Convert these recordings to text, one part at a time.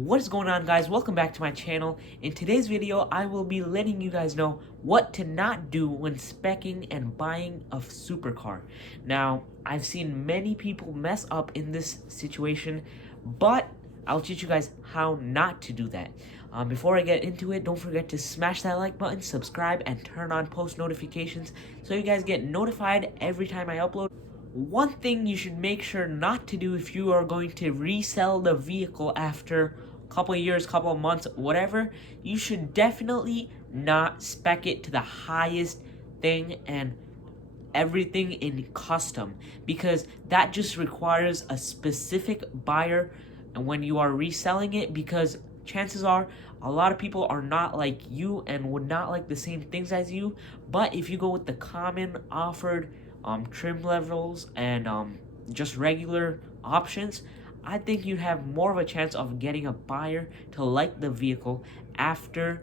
What is going on, guys? Welcome back to my channel. In today's video, I will be letting you guys know what to not do when speccing and buying a supercar. Now, I've seen many people mess up in this situation, but I'll teach you guys how not to do that. Before I get into it, don't forget to smash that like button, subscribe, and turn on post notifications so you guys get notified every time I upload. One thing you should make sure not to do if you are going to resell the vehicle after a couple of years, couple of months, whatever, you should definitely not spec it to the highest thing and everything in custom, because that just requires a specific buyer and when you are reselling it, because chances are a lot of people are not like you and would not like the same things as you. But if you go with the common offered trim levels and just regular options, I think you'd have more of a chance of getting a buyer to like the vehicle after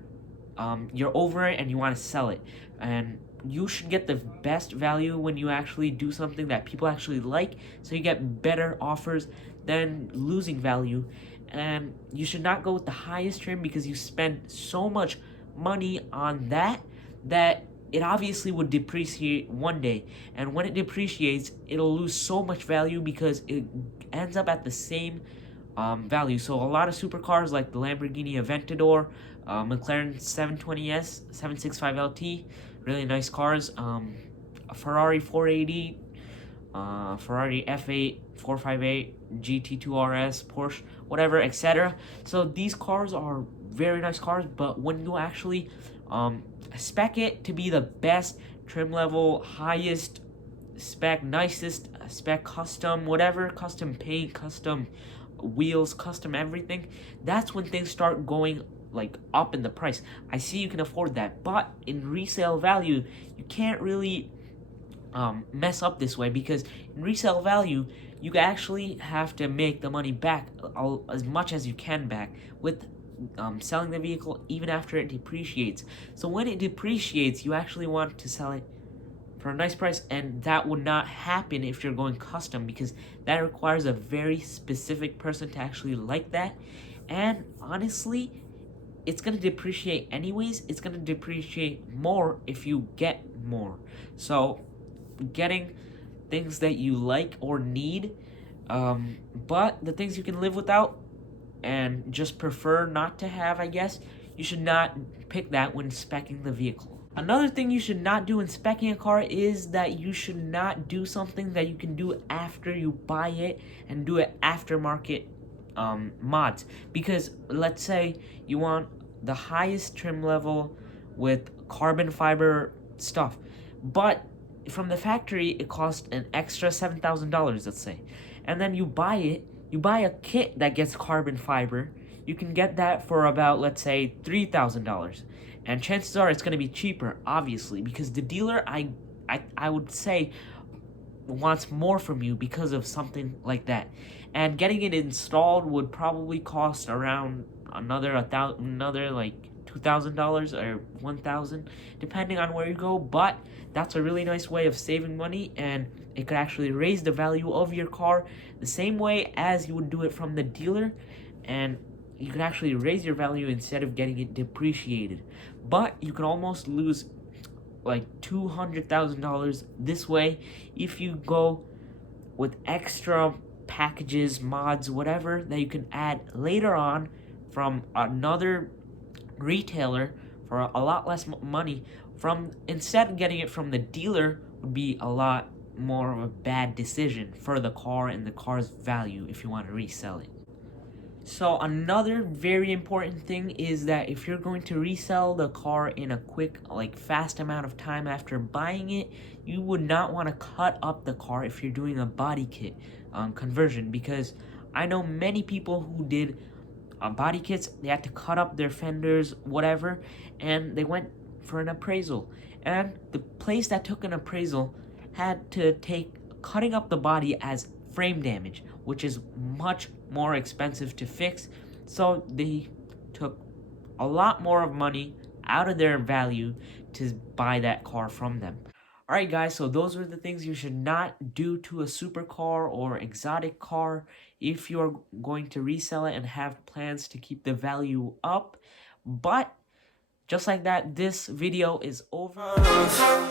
you're over it and you want to sell it. And you should get the best value when you actually do something that people actually like, so you get better offers than losing value. And you should not go with the highest trim because you spend so much money on that it obviously would depreciate one day, and when it depreciates, it'll lose so much value because it ends up at the same value. So a lot of supercars like the Lamborghini Aventador, McLaren 720S, 765LT, really nice cars, a Ferrari 480, Ferrari F8, 458, GT2 RS, Porsche, whatever, etc. So these cars are very nice cars, but when you actually spec it to be the best trim level, highest spec, nicest spec, custom, whatever, custom paint, custom wheels, custom everything, that's when things start going like up in the price. I see you can afford that, but in resale value, you can't really mess up this way, because in resale value, you actually have to make the money back as much as you can back with selling the vehicle even after it depreciates. So when it depreciates, you actually want to sell it for a nice price, and that would not happen if you're going custom, because that requires a very specific person to actually like that. And honestly, it's going to depreciate anyways. It's going to depreciate more if you get more. So getting things that you like or need, but the things you can live without and just prefer not to have, I guess, you should not pick that when speccing the vehicle. Another thing you should not do in speccing a car is that you should not do something that you can do after you buy it and do it aftermarket mods. Because let's say you want the highest trim level with carbon fiber stuff, but from the factory it costs an extra $7,000, let's say, and then you buy a kit that gets carbon fiber. You can get that for about, let's say, $3,000, and chances are it's going to be cheaper, obviously, because the dealer, I would say, wants more from you because of something like that. And getting it installed would probably cost around another like $2,000 or $1,000, depending on where you go. But that's a really nice way of saving money, and it could actually raise the value of your car the same way as you would do it from the dealer, and you could actually raise your value instead of getting it depreciated. But you could almost lose like $200,000 this way if you go with extra packages, mods, whatever that you can add later on from another retailer for a lot less money. Instead of getting it from the dealer would be a lot more of a bad decision for the car and the car's value if you want to resell it. So another very important thing is that if you're going to resell the car in a quick, like fast amount of time after buying it, you would not want to cut up the car if you're doing a body kit conversion, because I know many people who did body kits. They had to cut up their fenders, whatever, and they went for an appraisal, and the place that took an appraisal had to take cutting up the body as frame damage, which is much more expensive to fix. So they took a lot more of money out of their value to buy that car from them. Alright guys, so those are the things you should not do to a supercar or exotic car if you're going to resell it and have plans to keep the value up. But just like that, this video is over.